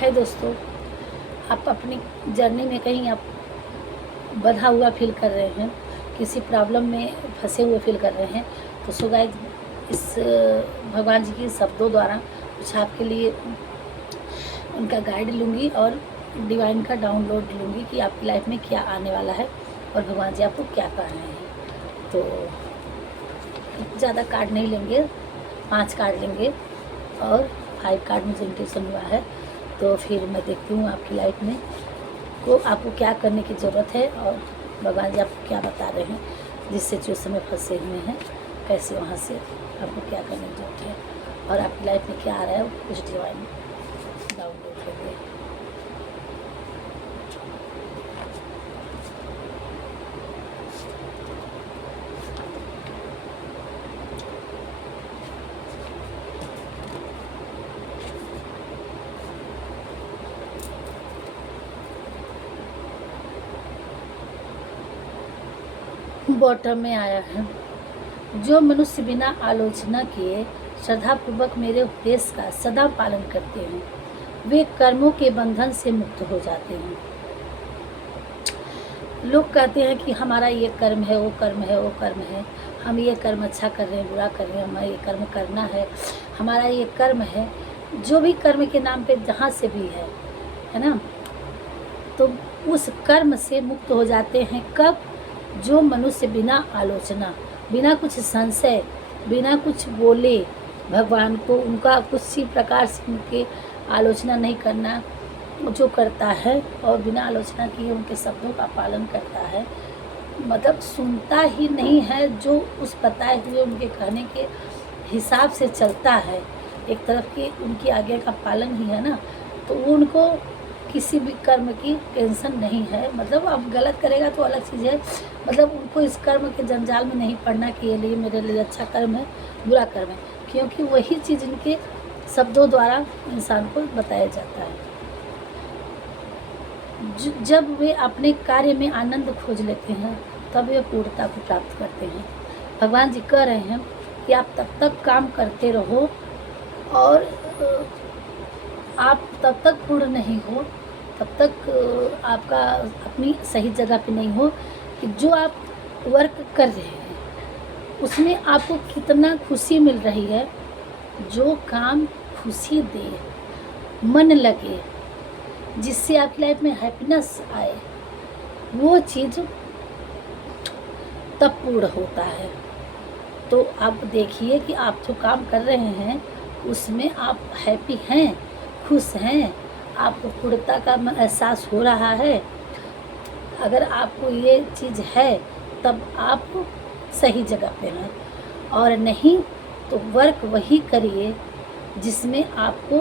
है दोस्तों, आप अपनी जर्नी में कहीं आप बंधा हुआ फील कर रहे हैं, किसी प्रॉब्लम में फंसे हुए फील कर रहे हैं, तो सो गाइस इस भगवान जी के शब्दों द्वारा कुछ आपके लिए उनका गाइड लूँगी और डिवाइन का डाउनलोड लूँगी कि आपकी लाइफ में क्या आने वाला है और भगवान जी आपको क्या कर रहे हैं। तो ज़्यादा कार्ड नहीं लेंगे, 5 कार्ड लेंगे और 5 कार्ड मुझे इंटेंशन हुआ है। तो फिर मैं देखती हूँ आपकी लाइफ में को आपको क्या करने की ज़रूरत है और भगवान जी आपको क्या बता रहे हैं, जिस सिचुएशन में फंसे हुए हैं कैसे वहाँ से आपको क्या करने की ज़रूरत है और आपकी लाइफ में क्या आ रहा है वो कुछ डिवाइन डाउनलोड करिए। बॉटम में आया है, जो मनुष्य बिना आलोचना किए श्रद्धापूर्वक मेरे उपदेश का सदा पालन करते हैं वे कर्मों के बंधन से मुक्त हो जाते हैं। लोग कहते हैं कि हमारा ये कर्म है, वो कर्म है, वो कर्म है, हम ये कर्म अच्छा कर रहे हैं, बुरा कर रहे हैं, हमें ये कर्म करना है, हमारा ये कर्म है। जो भी कर्म के नाम पे जहाँ से भी है ना, तो उस कर्म से मुक्त हो जाते हैं। कब? जो मनुष्य बिना आलोचना, बिना कुछ संशय, बिना कुछ बोले भगवान को उनका किसी प्रकार से उनके आलोचना नहीं करना जो करता है और बिना आलोचना किए उनके शब्दों का पालन करता है, मतलब सुनता ही नहीं है, जो उस बताए हुए उनके कहने के हिसाब से चलता है, एक तरफ की उनकी आज्ञा का पालन ही है ना, तो उनको किसी भी कर्म की टेंशन नहीं है। मतलब अब गलत करेगा तो अलग चीज़ है, मतलब उनको इस कर्म के जंजाल में नहीं पड़ना कि ये लिए मेरे लिए अच्छा कर्म है, बुरा कर्म है, क्योंकि वही चीज़ इनके शब्दों द्वारा इंसान को बताया जाता है। जब वे अपने कार्य में आनंद खोज लेते हैं तब वे पूर्णता को प्राप्त करते हैं। भगवान जी कह रहे हैं कि आप तब तक काम करते रहो और आप तब तक पूर्ण नहीं हो, तब तक आपका अपनी सही जगह पे नहीं हो कि जो आप वर्क कर रहे हैं उसमें आपको कितना खुशी मिल रही है। जो काम खुशी दे, मन लगे, जिससे आपकी लाइफ में हैप्पीनेस आए, वो चीज़ तब पूर्ण होता है। तो आप देखिए कि आप जो काम कर रहे हैं उसमें आप हैप्पी हैं, खुश हैं, आपको पूर्णता का एहसास हो रहा है। अगर आपको ये चीज़ है तब आप सही जगह पे हैं, और नहीं तो वर्क वही करिए जिसमें आपको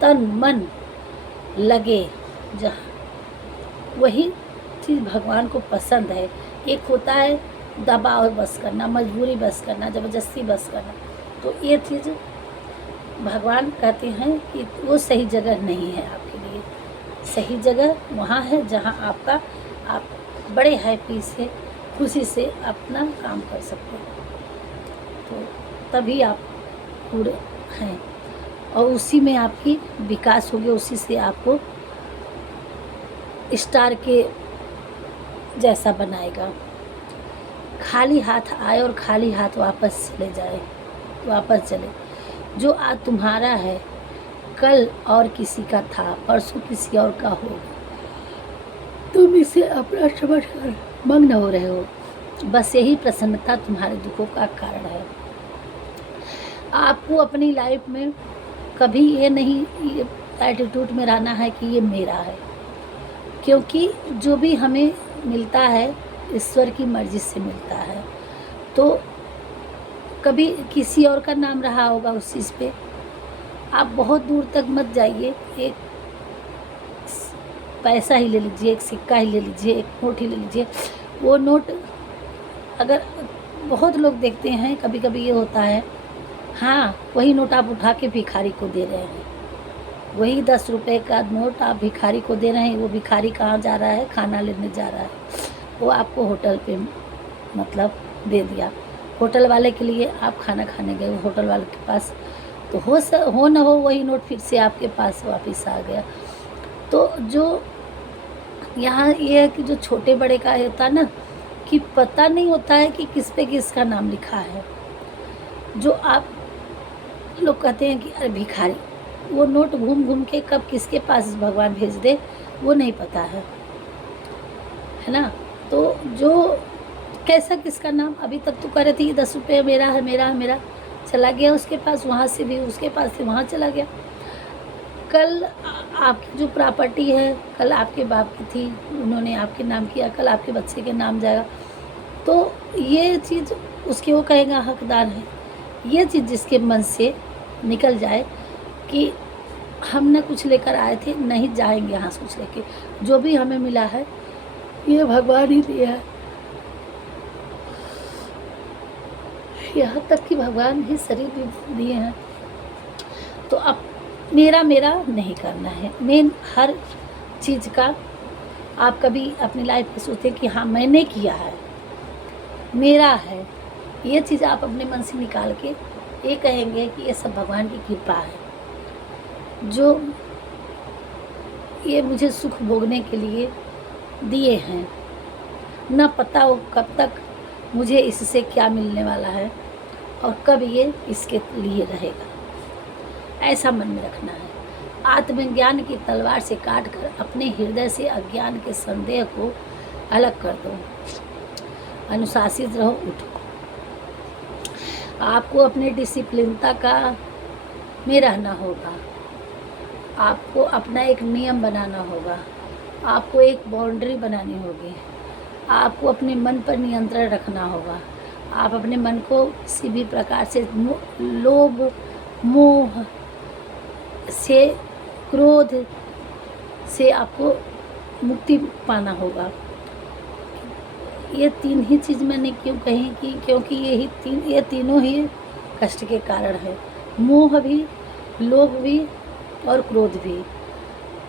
तन मन लगे, जहाँ वही चीज़ भगवान को पसंद है। एक होता है दबाव बस करना, मजबूरी बस करना, ज़बरदस्ती बस करना, तो ये चीज़ भगवान कहते हैं कि वो सही जगह नहीं है आपके लिए। सही जगह वहाँ है जहाँ आप बड़े हैप्पी से, खुशी से अपना काम कर सकते हैं, तो तभी आप पूरे हैं और उसी में आपकी विकास होगी, उसी से आपको स्टार के जैसा बनाएगा। खाली हाथ आए और खाली हाथ वापस चले जाए, वापस चले। जो आज तुम्हारा है कल और किसी का था, परसों किसी और का होगा, तुम इसे अपना समझकर मग्न हो रहे हो। बस यही प्रसन्नता तुम्हारे दुखों का कारण है। आपको अपनी लाइफ में कभी ये नहीं एटीट्यूड में रहना है कि ये मेरा है, क्योंकि जो भी हमें मिलता है ईश्वर की मर्जी से मिलता है। तो कभी किसी और का नाम रहा होगा उस चीज़ पे, आप बहुत दूर तक मत जाइए। एक पैसा ही ले लीजिए, एक सिक्का ही ले लीजिए, एक नोट ही ले लीजिए। वो नोट अगर बहुत लोग देखते हैं, कभी कभी ये होता है, हाँ वही नोट आप उठा के भिखारी को दे रहे हैं, वही 10 रुपए का नोट आप भिखारी को दे रहे हैं। वो भिखारी कहाँ जा रहा है? खाना लेने जा रहा है। वो आपको होटल पे मतलब दे दिया, होटल वाले के लिए आप खाना खाने गए, होटल वाले के पास तो हो ना हो वही नोट फिर से आपके पास वापस आ गया। तो जो यहाँ ये है कि जो छोटे बड़े का होता है ना, कि पता नहीं होता है कि किस पे किसका नाम लिखा है। जो आप लोग कहते हैं कि अरे भिखारी, वो नोट घूम घूम के कब किसके पास भगवान भेज दे वो नहीं पता है ना। तो जो कैसा किसका नाम, अभी तक तो कह रही थी 10 रुपये मेरा है मेरा है मेरा, चला गया उसके पास, वहाँ से भी उसके पास से वहाँ चला गया। कल आपकी जो प्रॉपर्टी है कल आपके बाप की थी, उन्होंने आपके नाम किया, कल आपके बच्चे के नाम जाएगा। तो ये चीज़ उसकी वो कहेगा हकदार है। ये चीज़ जिसके मन से निकल जाए कि हम न कुछ लेकर आए थे, नहीं जाएंगे यहाँ से कुछ लेके, जो भी हमें मिला है ये भगवान ही दिया है। यहाँ तक कि भगवान ही शरीर भी दिए हैं। तो अब मेरा मेरा नहीं करना है। मेन हर चीज़ का आप कभी अपनी लाइफ में सोचते कि हाँ मैंने किया है, मेरा है, ये चीज़ आप अपने मन से निकाल के ये कहेंगे कि ये सब भगवान की कृपा है, जो ये मुझे सुख भोगने के लिए दिए हैं। न पता हो कब तक मुझे इससे क्या मिलने वाला है और कब ये इसके लिए रहेगा, ऐसा मन में रखना है। आत्मज्ञान की तलवार से काट कर अपने हृदय से अज्ञान के संदेह को अलग कर दो। अनुशासित रहो, उठो। आपको अपने डिसिप्लिनता का में रहना होगा। आपको अपना एक नियम बनाना होगा। आपको एक बाउंड्री बनानी होगी। आपको अपने मन पर नियंत्रण रखना होगा। आप अपने मन को किसी भी प्रकार से लोभ, मोह से, क्रोध से आपको मुक्ति पाना होगा। ये तीन ही चीज़ मैंने क्यों कही कि क्योंकि ये तीनों ही कष्ट के कारण है। मोह भी, लोभ भी और क्रोध भी।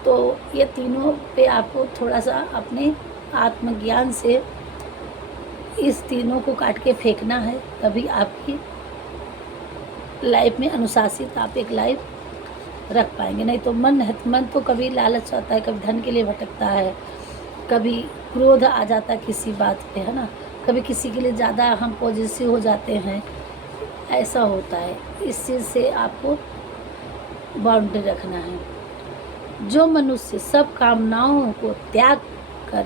तो ये तीनों पे आपको थोड़ा सा अपने आत्मज्ञान से इस तीनों को काट के फेंकना है, तभी आपकी लाइफ में अनुशासित आप एक लाइफ रख पाएंगे। नहीं तो मन तो कभी लालच आता है, कभी धन के लिए भटकता है, कभी क्रोध आ जाता है किसी बात पे, है ना, कभी किसी के लिए ज़्यादा हम पॉजिटिव हो जाते हैं, ऐसा होता है। इस चीज़ से आपको बाउंड्री रखना है। जो मनुष्य सब कामनाओं को त्याग कर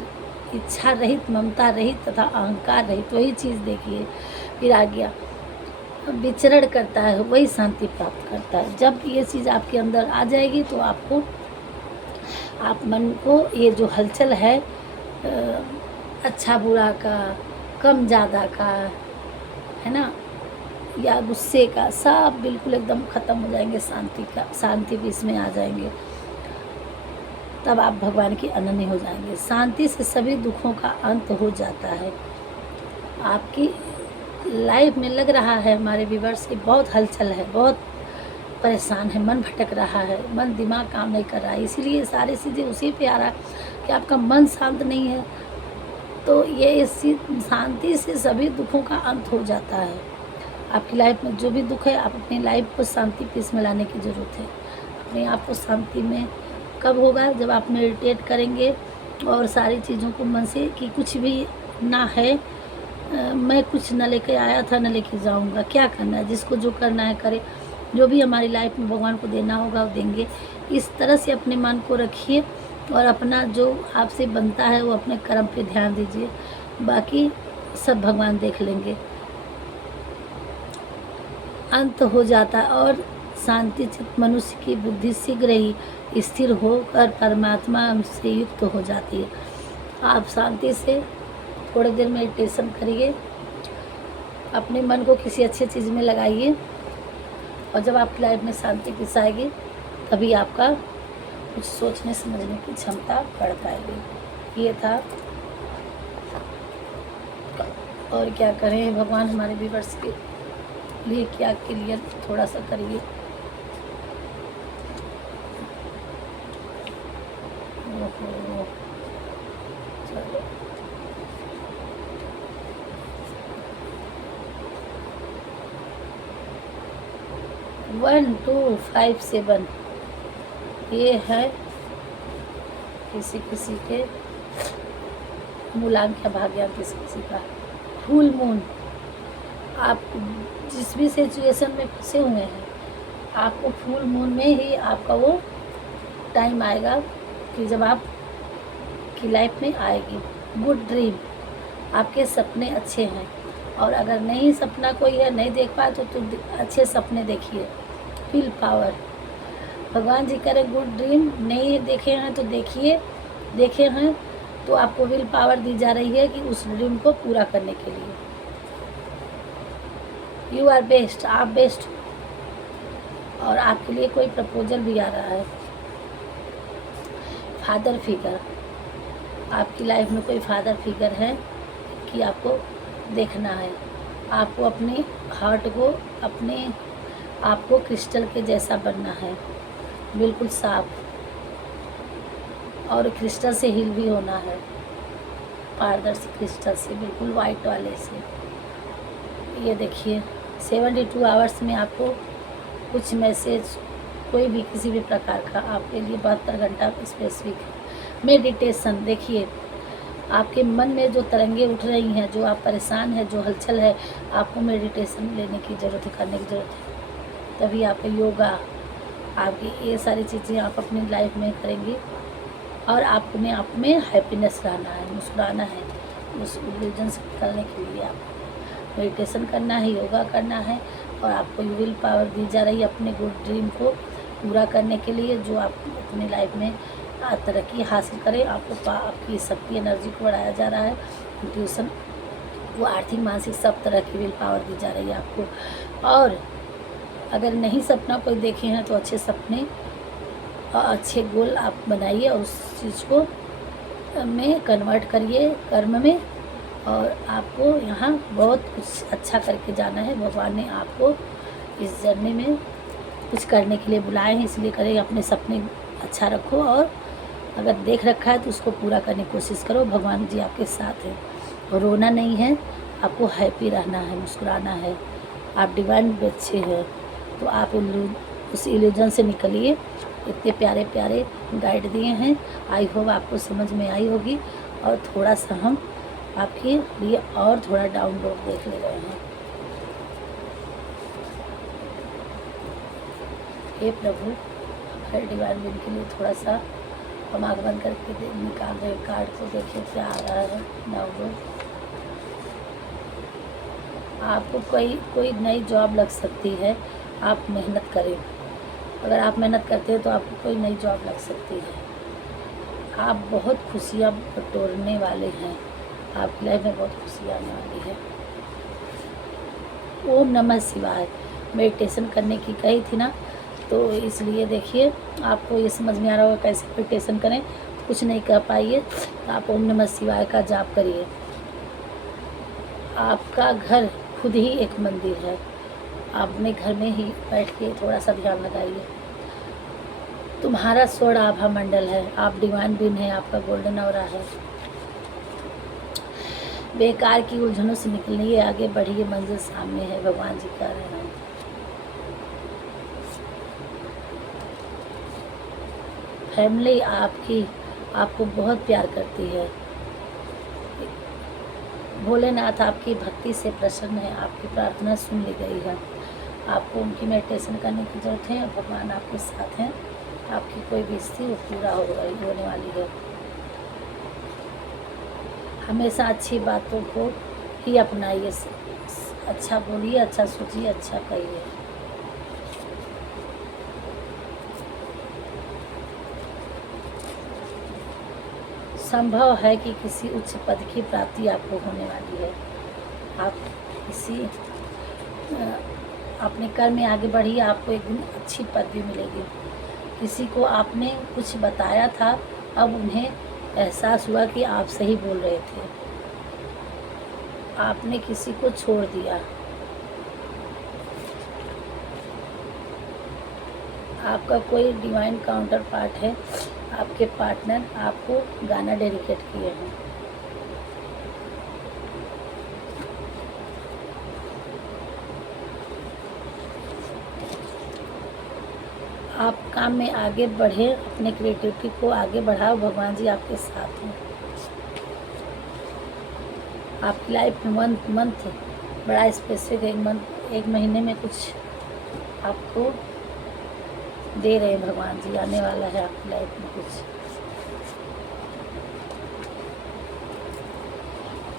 इच्छा रहित, ममता रहित तथा अहंकार रहित, वही चीज़ देखिए फिर आ गया, विचरण करता है, वही शांति प्राप्त करता है। जब ये चीज़ आपके अंदर आ जाएगी तो आपको, आप मन को ये जो हलचल है अच्छा बुरा का, कम ज़्यादा का, है ना, या गुस्से का, सब बिल्कुल एकदम ख़त्म हो जाएंगे। शांति भी इसमें आ जाएंगे। तब आप भगवान की अनन्य हो जाएंगे। शांति से सभी दुखों का अंत हो जाता है। आपकी लाइफ में लग रहा है हमारे व्यूअर्स की बहुत हलचल है, बहुत परेशान है, मन भटक रहा है, मन दिमाग काम नहीं कर रहा है, इसीलिए सारी चीज़ें उसी पे आ रहा है कि आपका मन शांत नहीं है। तो ये इस शांति से सभी दुखों का अंत हो जाता है। आपकी लाइफ में जो भी दुख है, आप अपनी लाइफ को शांति पीस में लाने की ज़रूरत है। अपने आप को शांति में कब होगा, जब आप मेडिटेट करेंगे और सारी चीज़ों को मन से कि कुछ भी ना है, मैं कुछ न लेके आया था न लेके जाऊंगा, क्या करना है, जिसको जो करना है करे, जो भी हमारी लाइफ में भगवान को देना होगा वो देंगे। इस तरह से अपने मन को रखिए और अपना जो आपसे बनता है वो अपने कर्म पे ध्यान दीजिए, बाकी सब भगवान देख लेंगे। अंत हो जाता है और शांति चित्त मनुष्य की बुद्धि शीघ्र ही स्थिर होकर परमात्मा से युक्त हो जाती है। आप शांति से थोड़ी देर मेडिटेशन करिए, अपने मन को किसी अच्छी चीज़ में लगाइए और जब आपकी लाइफ में शांति पीस आएगी तभी आपका कुछ सोचने समझने की क्षमता बढ़ पाएगी। ये था। और क्या करें, भगवान हमारे व्यूअर्स के लिए क्या क्लियर थोड़ा सा करिए। चलो 1 2 5 7 ये है किसी किसी के मूलांक या भाग्यांक, किसी किसी का फुल मून। आप जिस भी सिचुएशन में फंसे हुए हैं, आपको फुल मून में ही आपका वो टाइम आएगा कि जब आप की लाइफ में आएगी गुड ड्रीम। आपके सपने अच्छे हैं, और अगर नहीं सपना कोई है नहीं देख पाए तो अच्छे सपने देखिए। विल पावर, भगवान जी कह रहे गुड ड्रीम नहीं देखे हैं तो देखिए, देखे हैं तो आपको विल पावर दी जा रही है कि उस ड्रीम को पूरा करने के लिए। यू आर बेस्ट, आप बेस्ट हो। और आपके लिए कोई प्रपोजल भी आ रहा है। फादर फिगर, आपकी लाइफ में कोई फादर फिगर है कि आपको देखना है। आपको अपने हार्ट को, अपने आप को क्रिस्टल के जैसा बनना है, बिल्कुल साफ, और क्रिस्टल से हील भी होना है, पारदर्शी क्रिस्टल से, बिल्कुल वाइट वाले से। ये देखिए 72 आवर्स में आपको कुछ मैसेज कोई भी किसी भी प्रकार का आपके लिए 72 घंटा स्पेसिफिक है। मेडिटेशन, देखिए आपके मन में जो तरंगे उठ रही हैं, जो आप परेशान हैं, जो हलचल है, आपको मेडिटेशन लेने की ज़रूरत है, करने की ज़रूरत है। तभी आपका योगा, आपकी ये सारी चीज़ें आप अपनी लाइफ में करेंगे, और आपने आप में हैप्पीनेस रहना है, मुस्कुराना है। उस इल्यूजन से निकलने के लिए आपको मेडिटेशन करना है, योगा करना है, और आपको विल पावर दी जा रही है अपने गुड ड्रीम को पूरा करने के लिए, जो आप अपनी लाइफ में तरक्की हासिल करें। आपको आपकी शक्ति, एनर्जी को बढ़ाया जा रहा है, इंट्यूशन, वो आर्थिक, मानसिक सब तरह की विल पावर दी जा रही है आपको। और अगर नहीं सपना कोई देखे हैं तो अच्छे सपने और अच्छे गोल आप बनाइए, और उस चीज़ को में कन्वर्ट करिए कर्म में, और आपको यहाँ बहुत कुछ अच्छा करके जाना है। भगवान ने आपको इस जर्नी में कुछ करने के लिए बुलाए हैं, इसलिए करें। अपने सपने अच्छा रखो, और अगर देख रखा है तो उसको पूरा करने की कोशिश करो। भगवान जी आपके साथ हैं, और रोना नहीं है, आपको हैप्पी रहना है, मुस्कुराना है। आप डिवाइन बच्चे हैं, तो आप उस इल्यूजन से निकलिए। इतने प्यारे प्यारे गाइड दिए हैं, आई होप आपको समझ में आई होगी। और थोड़ा सा हम आपके लिए और थोड़ा डाउनलोड देख ले रहे हैं। हे प्रभु, हर डिवाइन बिन के लिए थोड़ा सा हम आँख बंद करके निकाल रहे कार्ड को, देखिए क्या आ रहा है डाउनलोड। आपको कोई नई जॉब लग सकती है, आप मेहनत करें। अगर आप मेहनत करते हैं तो आपको कोई नई जॉब लग सकती है। आप बहुत खुशियाँ बटोरने वाले हैं, आपकी लाइफ में बहुत खुशियाँ आने वाली है। ओम नमः शिवाय मेडिटेशन करने की कही थी ना, तो इसलिए देखिए आपको ये समझ में आ रहा होगा कैसे मेडिटेशन करें। कुछ नहीं कर पाइए तो आप ओम नमः शिवाय का जाप करिए। आपका घर खुद ही एक मंदिर है, आप अपने घर में ही बैठ के थोड़ा सा ध्यान लगाइए। तुम्हारा स्वर्ण आभा मंडल है, आप डिवाइन बीन है, आपका गोल्डन ऑरा है। बेकार की उलझनों से निकलिए, आगे बढ़िए, मंजिल सामने है, भगवान जी कह रहे हैं। फैमिली आपको बहुत प्यार करती है। भोलेनाथ आपकी भक्ति से प्रसन्न है, आपकी प्रार्थना सुन ली गई है। आपको उनकी मेडिटेशन करने की ज़रूरत है, और भगवान आपके साथ हैं। आपकी कोई भी स्थिति वो पूरा होने वाली है। हमेशा अच्छी बातों को ही अपनाइए, अच्छा बोलिए, अच्छा सोचिए, अच्छा कहिए। संभव है कि किसी उच्च पद की प्राप्ति आपको होने वाली है। आप किसी अपने कर्म में आगे बढ़िए, आपको एक दिन अच्छी पदवी मिलेगी। किसी को आपने कुछ बताया था, अब उन्हें एहसास हुआ कि आप सही बोल रहे थे। आपने किसी को छोड़ दिया। आपका कोई डिवाइन काउंटर पार्ट है, आपके पार्टनर आपको गाना डेडिकेट किए हैं। काम में आगे बढ़े, अपने क्रिएटिविटी को आगे बढ़ाओ, भगवान जी आपके साथ हैं। आपकी लाइफ में मंथ बड़ा स्पेसिफिक, एक महीने में कुछ आपको दे रहे हैं भगवान जी, आने वाला है आपकी लाइफ में कुछ।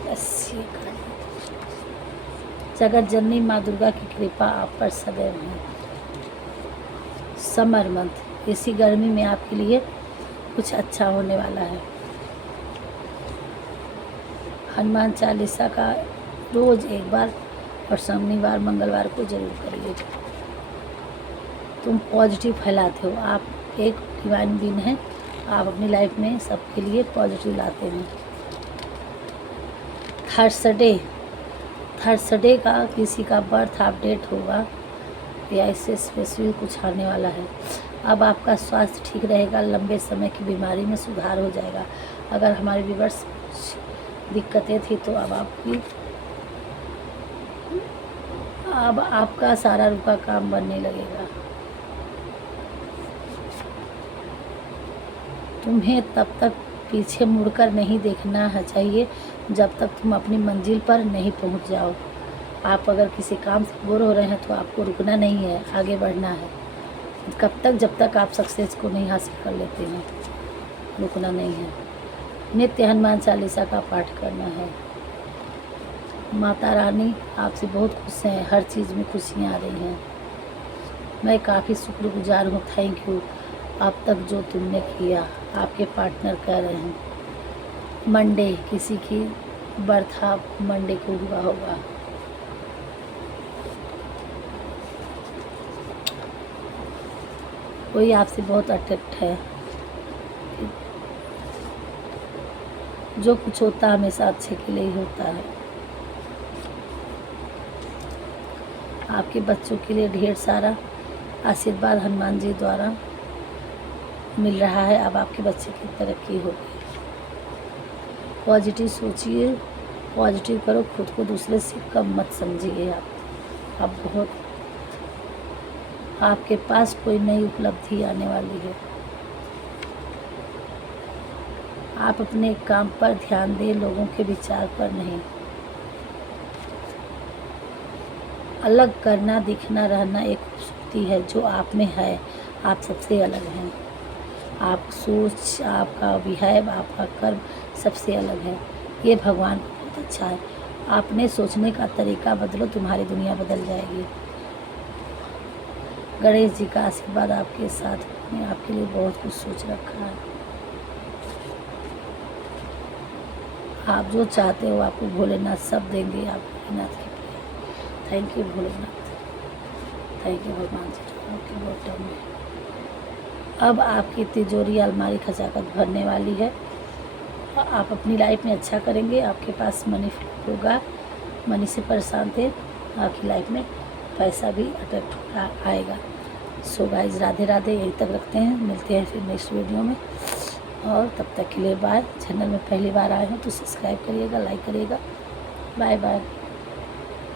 बस ये जगत जननी माँ दुर्गा की कृपा आप पर सदैव है। समर मंथ, इसी गर्मी में आपके लिए कुछ अच्छा होने वाला है। हनुमान चालीसा का रोज़ एक बार और शनिवार मंगलवार को जरूर करिए। तुम पॉजिटिव फैलाते हो, आप एक डिवाइन बीइंग हैं, आप अपनी लाइफ में सबके लिए पॉजिटिव लाते हैं। थर्सडे का किसी का बर्थ अपडेट होगा या इससे स्पेशल कुछ आने वाला है। अब आपका स्वास्थ्य ठीक रहेगा, लंबे समय की बीमारी में सुधार हो जाएगा। अगर हमारे व्यूअर्स दिक्कतें थी तो अब आपका सारा रुका काम बनने लगेगा। तुम्हें तब तक पीछे मुड़कर नहीं देखना है चाहिए जब तक तुम अपनी मंजिल पर नहीं पहुंच जाओ। आप अगर किसी काम से बोर हो रहे हैं तो आपको रुकना नहीं है, आगे बढ़ना है। कब तक? जब तक आप सक्सेस को नहीं हासिल कर लेते हैं, रुकना नहीं है। नित्य हनुमान चालीसा का पाठ करना है। माता रानी आपसे बहुत खुश हैं, हर चीज़ में खुशियाँ आ रही हैं। मैं काफ़ी शुक्रगुजार हूँ, थैंक यू अब तक जो तुमने किया। आपके पार्टनर कह रहे हैं। मंडे, किसी की बर्थ मंडे को हुआ होगा। कोई आपसे बहुत अट्रैक्ट है। जो कुछ होता है हमेशा अच्छे के लिए ही होता है। आपके बच्चों के लिए ढेर सारा आशीर्वाद हनुमान जी द्वारा मिल रहा है। अब आपके बच्चे की तरक्की होगी। पॉजिटिव सोचिए, पॉजिटिव करो, खुद को दूसरे से कम मत समझिए। आप बहुत, आपके पास कोई नई उपलब्धि आने वाली है। आप अपने काम पर ध्यान दें, लोगों के विचार पर नहीं। अलग करना, दिखना, रहना एक खूबसूरती है जो आप में है। आप सबसे अलग हैं। आप सोच, आपका बिहेव, आपका कर्म सबसे अलग है। ये भगवान को बहुत अच्छा है। आपने सोचने का तरीका बदलो, तुम्हारी दुनिया बदल जाएगी। गणेश जी का आशीर्वाद आपके साथ, ने आपके लिए बहुत कुछ सोच रखा है। आप जो चाहते हो आपको भोलेनाथ सब देंगे। आप भोलेनाथ की प्रिय। Thank you Bholenath, thank you भगवान जी आपके बॉटम में। अब आपकी तिजोरी अलमारी खचाखच भरने वाली है। आप अपनी लाइफ में अच्छा करेंगे, आपके पास मनी फ्लो होगा। मनी से परेशान थे, आपकी लाइफ में पैसा भी अट्रैक्ट आएगा। सो गाइस, राधे राधे, यहीं तक रखते हैं। मिलते हैं फिर नेक्स्ट वीडियो में, और तब तक के लिए बाय। चैनल में पहली बार आए हो तो सब्सक्राइब करिएगा, लाइक करिएगा। Bye bye.